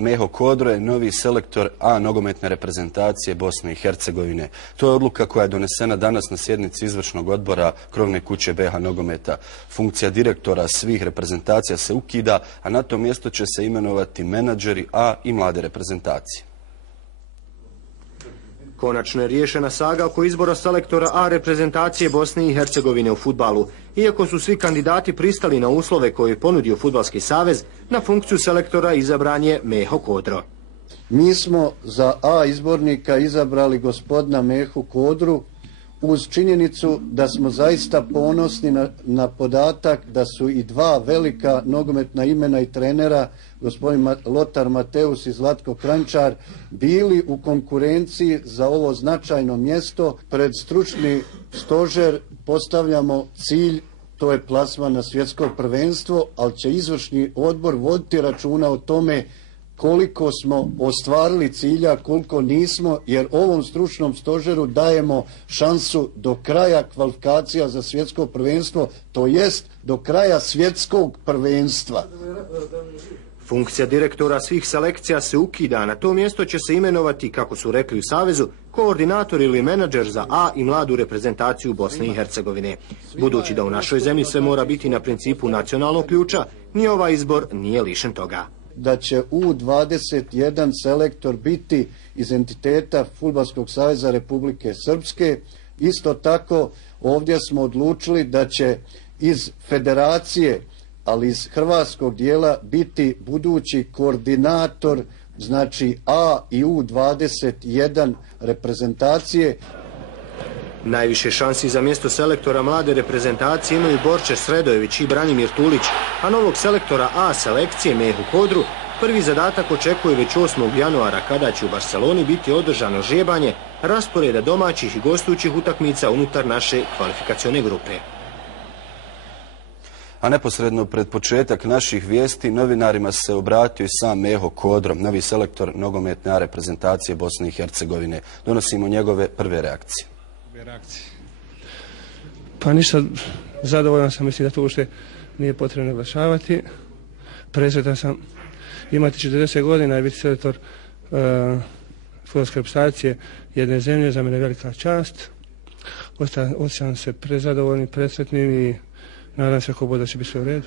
Meho Kodro je novi selektor A nogometne reprezentacije Bosne i Hercegovine. To je odluka koja je donesena danas na sjednici izvršnog odbora krovne kuće BH nogometa. Funkcija direktora svih reprezentacija se ukida, a na to mjesto će se imenovati menadžeri A i mlade reprezentacije. Konačno je riješena saga oko izbora selektora A reprezentacije Bosne i Hercegovine u fudbalu. Iako su svi kandidati pristali na uslove koje je ponudio Fudbalski savez, na funkciju selektora izabran je Meho Kodro. Mi smo za A izbornika izabrali gospodina Mehu Kodru uz činjenicu da smo zaista ponosni na podatak da su i dva velika nogometna imena i trenera, gospodin Lothar Matthäus i Zlatko Kranjčar, bili u konkurenciji za ovo značajno mjesto. Pred stručni stožer postavljamo cilj, to je plasman na svjetsko prvenstvo, ali će izvršni odbor voditi računa o tome koliko smo ostvarili cilja, koliko nismo, jer ovom stručnom stožeru dajemo šansu do kraja kvalifikacija za svjetsko prvenstvo, to jest do kraja svjetskog prvenstva. Funkcija direktora svih selekcija se ukida, na to mjesto će se imenovati, kako su rekli u Savezu, koordinator ili menadžer za A i mladu reprezentaciju Bosne i Hercegovine. Budući da u našoj zemlji sve mora biti na principu nacionalnog ključa, ni ovaj izbor nije lišen toga. Da će U21 selektor biti iz entiteta Fudbalskog saveza Republike Srpske. Isto tako ovdje smo odlučili da će iz federacije, ali iz hrvatskog dijela, biti budući koordinator, znači A i U21 reprezentacije. Najviše šansi za mjesto selektora mlade reprezentacije imaju Borče Sredojević i Branimir Tulić, a novog selektora A selekcije Mehu Kodru prvi zadatak očekuje već 8. januara, kada će u Barceloni biti održano žrebanje rasporeda domaćih i gostujućih utakmica unutar naše kvalifikacione grupe. A neposredno pred početak naših vijesti novinarima se obratio i sam Meho Kodro, novi selektor nogometne A reprezentacije Bosne i Hercegovine. Donosimo njegove prve reakcije. Pa ništa, zadovoljan sam, mislim da to uopšte nije potrebno naglašavati. Presretan sam imati 40 godina i biti selektor fudbalske reprezentacije jedne zemlje, za mene velika čast. Osjećam se prezadovoljnim, presretnim i nadam se kako bude da će biti sve u redu.